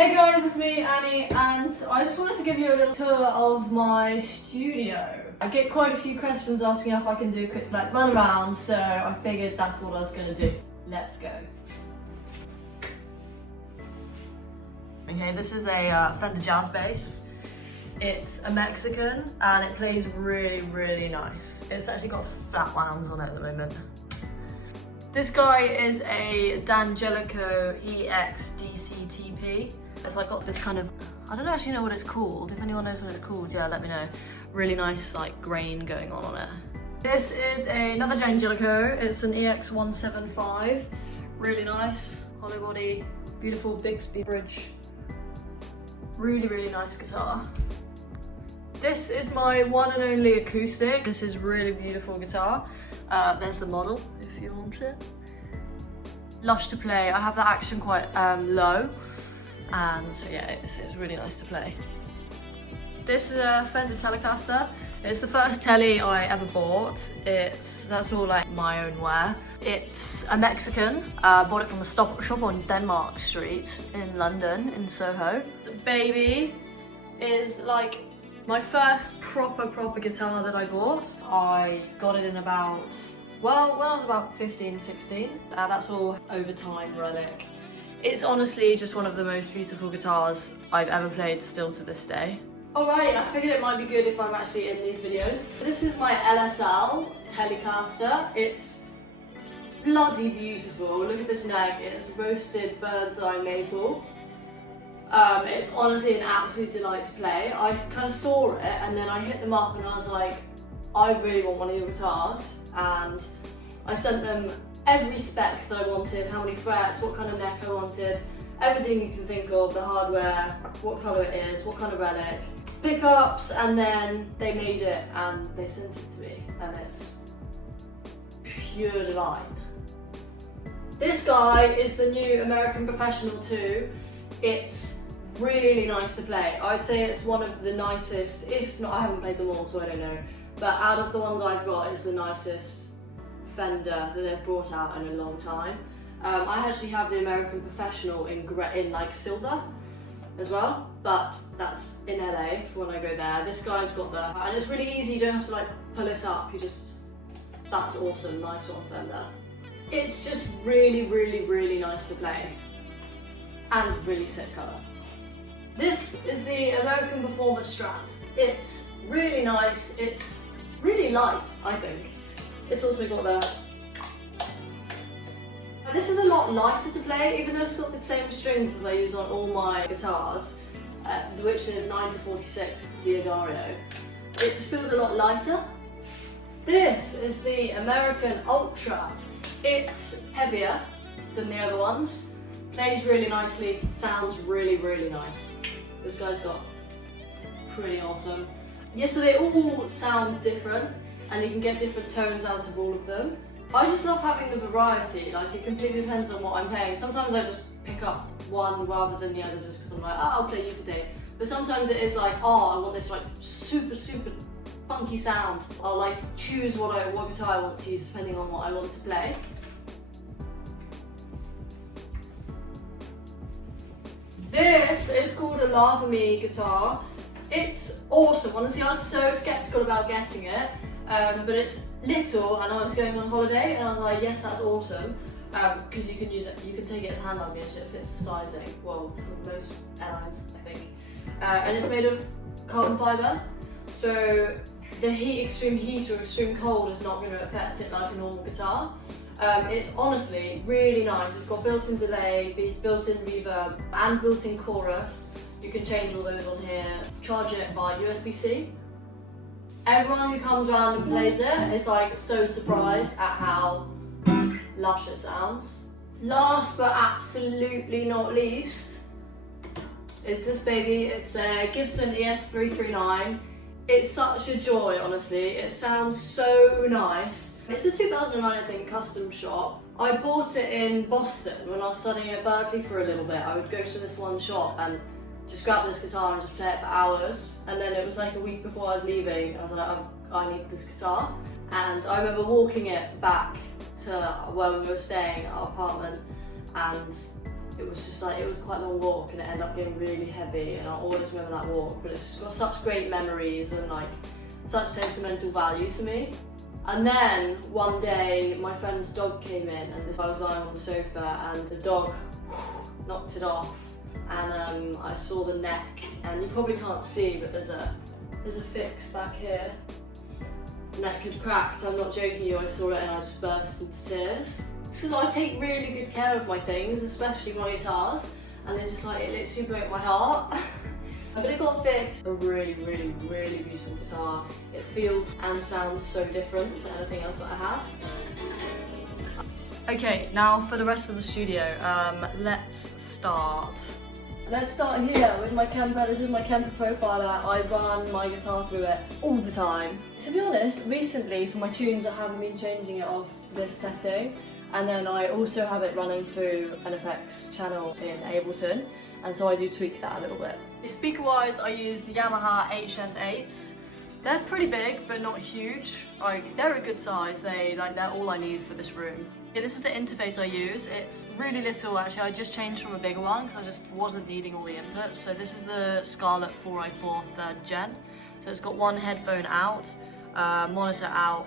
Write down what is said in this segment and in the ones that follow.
Hey guys, it's me, Annie, and I just wanted to give you a little tour of my studio. I get quite a few questions asking if I can do a quick run around, so I figured that's what I was going to do. Let's go. Okay, this is a Fender Jazz bass. It's a Mexican and it plays really, really nice. It's actually got flat wounds on it at the moment. This guy is a D'Angelico EX DCTP. It's like got this kind of, I don't actually know what it's called. If anyone knows what it's called, yeah, let me know. Really nice grain going on it. This is another D'Angelico. It's an EX 175. Really nice, hollow body, beautiful Bixby bridge. Really, really nice guitar. This is my one and only acoustic. This is really beautiful guitar. There's the model if you want it. Lush to play. I have the action quite low, and so yeah, it's really nice to play. This is a Fender Telecaster. It's the first telly I ever bought. That's all my own wear. It's a Mexican. Bought it from a shop on Denmark Street in London, in Soho. The baby is my first proper guitar that I bought. I got it in about, well, when I was about 15, 16. That's all over time relic. It's honestly just one of the most beautiful guitars I've ever played still to this day. Alrighty, I figured it might be good if I'm actually in these videos. This is my LSL Telecaster. It's bloody beautiful. Look at this neck. It's roasted bird's eye maple. It's honestly an absolute delight to play. I kind of saw it and then I hit them up and I was like, I really want one of your guitars. And I sent them every spec that I wanted, how many frets, what kind of neck I wanted, everything you can think of, the hardware, what colour it is, what kind of relic, pickups, and then they made it and they sent it to me and it's pure delight. This guy is the new American Professional 2. It's really nice to play. I'd say it's one of the nicest, if not, I haven't played them all so I don't know, but out of the ones I've got, it's the nicest Fender that they've brought out in a long time. I actually have the American Professional in silver as well, but that's in LA for when I go there. This guy's got the, and it's really easy, you don't have to pull it up, that's awesome, nice one Fender. It's just really, really, really nice to play and really sick colour. This is the American Performance Strat. It's really nice, it's really light, I think. It's also got the... This is a lot lighter to play, even though it's got the same strings as I use on all my guitars, which is 9-46 Diodario. It just feels a lot lighter. This is the American Ultra. It's heavier than the other ones. Plays really nicely, sounds really, really nice. This guy's got pretty awesome. Yeah, so they all sound different and you can get different tones out of all of them. I just love having the variety, it completely depends on what I'm playing. Sometimes I just pick up one rather than the other just because I'm I'll play you today. But sometimes it is I want this super, super funky sound. I'll choose what guitar I want to use depending on what I want to play. This is called a Lava Me guitar. It's awesome. Honestly, I was so skeptical about getting it, but it's little and I was going on holiday and I was like, yes, that's awesome. Because you can use it, you can take it as hand luggage, it fits the sizing, well, for most airlines, I think. And it's made of carbon fibre, so the extreme heat or extreme cold is not going to affect it like a normal guitar. It's honestly really nice. It's got built-in delay, built-in reverb, and built-in chorus. You can change all those on here. Charge it by USB-C. Everyone who comes around and plays it is so surprised at how lush it sounds. Last but absolutely not least, is this baby. It's a Gibson ES339. It's such a joy, honestly. It sounds so nice. It's a 2009, I think, custom shop. I bought it in Boston when I was studying at Berkeley for a little bit. I would go to this one shop and just grab this guitar and just play it for hours. And then it was a week before I was leaving, I was like, I need this guitar. And I remember walking it back to where we were staying at our apartment, and it was just like, it was quite a long walk and it ended up getting really heavy, and I always remember that walk, but it's just got such great memories and like such sentimental value to me. And then one day my friend's dog came in, and I was lying on the sofa and the dog knocked it off, and I saw the neck, and you probably can't see, but there's a fix back here. The neck had cracked, so I'm not joking you, I saw it and I just burst into tears. So I take really good care of my things, especially my guitars, and it literally broke my heart. But it got fixed. A really, really, really beautiful guitar. It feels and sounds so different to anything else that I have. Okay, now for the rest of the studio, let's start. Let's start here with my Kemper. This is my Kemper Profiler. I run my guitar through it all the time. To be honest, recently for my tunes I haven't been changing it off this setting, and then I also have it running through an effects channel in Ableton, and so I do tweak that a little bit. Speaker wise, I use the Yamaha HS8s. They're pretty big but not huge. Like, they're a good size. They're all I need for this room. Yeah, this is the interface I use. It's really little actually. I just changed from a bigger one because I just wasn't needing all the inputs. So this is the Scarlett 404 3rd Gen. So it's got one headphone out, monitor out,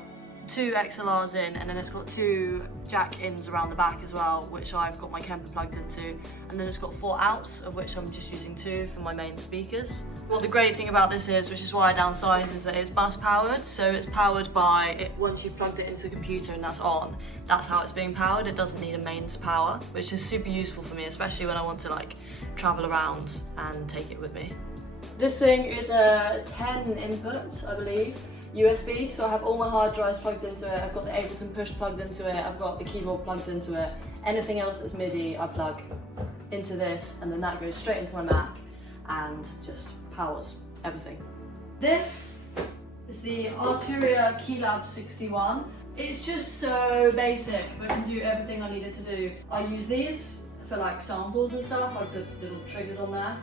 2 XLRs in, and then it's got 2 jack ins around the back as well, which I've got my Kemper plugged into, and then it's got 4 outs, of which I'm just using 2 for my main speakers. What the great thing about this is, which is why I downsized, is that it's bus powered, so it's powered by it. Once you've plugged it into the computer and that's on, that's how it's being powered. It doesn't need a mains power, which is super useful for me, especially when I want to like travel around and take it with me. This thing is a 10 input, I believe. USB, so I have all my hard drives plugged into it, I've got the Ableton Push plugged into it, I've got the keyboard plugged into it. Anything else that's MIDI I plug into this, and then that goes straight into my Mac and just powers everything. This is the Arturia Keylab 61. It's just so basic, but it can do everything I need it to do. I use these for like samples and stuff, like the little triggers on there.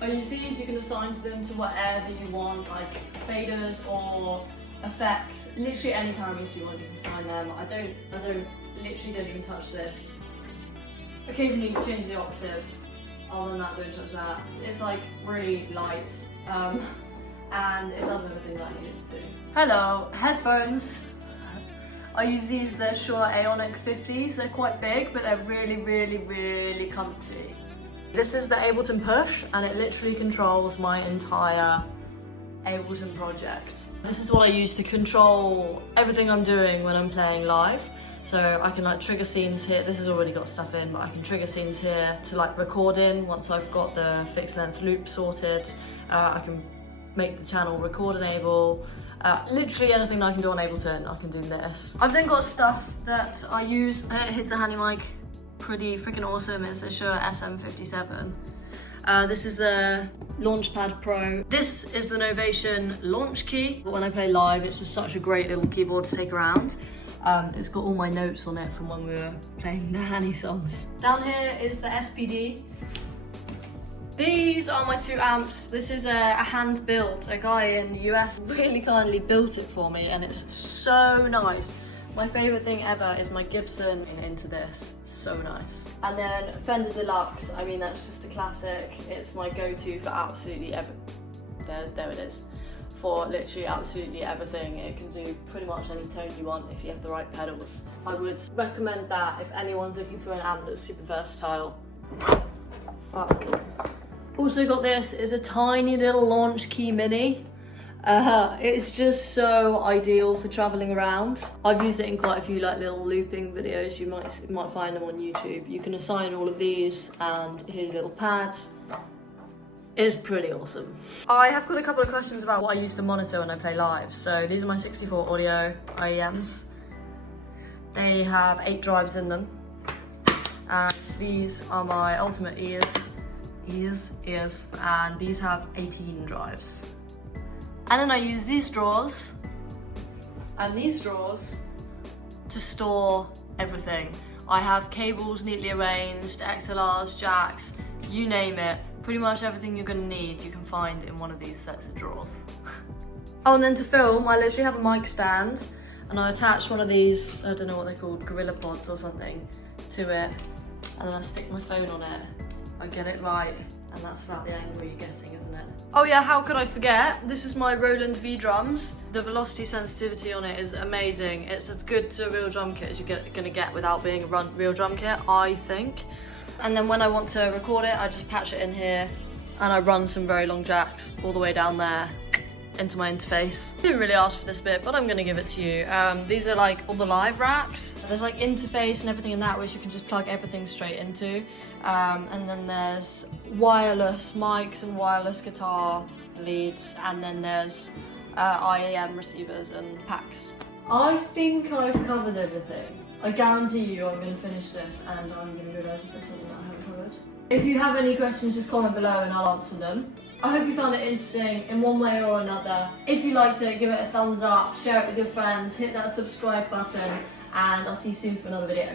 I use these, you can assign to them to whatever you want, like faders or effects, literally any parameters you want, you can assign them. I literally don't even touch this. Occasionally change the octave, other than that, don't touch that. It's like really light, and it does everything that I need it to do. Hello, headphones. I use these, they're Shure Aonic 50s, they're quite big, but they're really, really, really comfy. This is the Ableton Push, and it literally controls my entire Ableton project. This is what I use to control everything I'm doing when I'm playing live. So I can like trigger scenes here. This has already got stuff in, but I can trigger scenes here to like record in once I've got the fixed length loop sorted. I can make the channel record enable. Literally anything I can do on Ableton, I can do this. I've then got stuff that I use. Here's the handy mic. Pretty freaking awesome. It's a Shure SM57. This is the Launchpad Pro. This is the Novation launch key. But when I play live, it's just such a great little keyboard to take around. It's got all my notes on it from when we were playing the Hanny songs. Down here is the SPD. These are my 2 amps. This is a hand built. A guy in the US really kindly built it for me, and it's so nice. My favourite thing ever is my Gibson into this, so nice. And then Fender Deluxe, I mean that's just a classic. It's my go-to for absolutely there it is. For literally absolutely everything. It can do pretty much any tone you want if you have the right pedals. I would recommend that if anyone's looking for an amp that's super versatile. Fuck. Also got this, is a tiny little launch key mini. It's just so ideal for traveling around. I've used it in quite a few like little looping videos. You might find them on YouTube. You can assign all of these, and here's little pads. It's pretty awesome. I have got a couple of questions about what I use to monitor when I play live. So these are my 64 audio IEMs. They have 8 drives in them. And these are my Ultimate ears, and these have 18 drives. And then I use these drawers and these drawers to store everything. I have cables neatly arranged, XLRs, jacks, you name it. Pretty much everything you're gonna need you can find in one of these sets of drawers. Oh, and then to film, I literally have a mic stand, and I attach one of these, I don't know what they're called, Gorilla Pods or something, to it. and then I stick my phone on it, I get it right, and that's about the angle you're getting, isn't it? Oh yeah, how could I forget? This is my Roland V drums. The velocity sensitivity on it is amazing. It's as good to a real drum kit as you're gonna get without being a real drum kit, I think. And then when I want to record it, I just patch it in here, and I run some very long jacks all the way down there into my interface. I didn't really ask for this bit, but I'm gonna give it to you. These are like all the live racks. So there's like interface and everything in that, which you can just plug everything straight into. And then there's wireless mics and wireless guitar leads, and then there's IAM receivers and packs. I think I've covered everything. I guarantee you I'm gonna finish this and I'm gonna realise if there's something that I haven't covered. If you have any questions, just comment below and I'll answer them. I hope you found it interesting in one way or another. If you liked it, give it a thumbs up, share it with your friends, hit that subscribe button, and I'll see you soon for another video.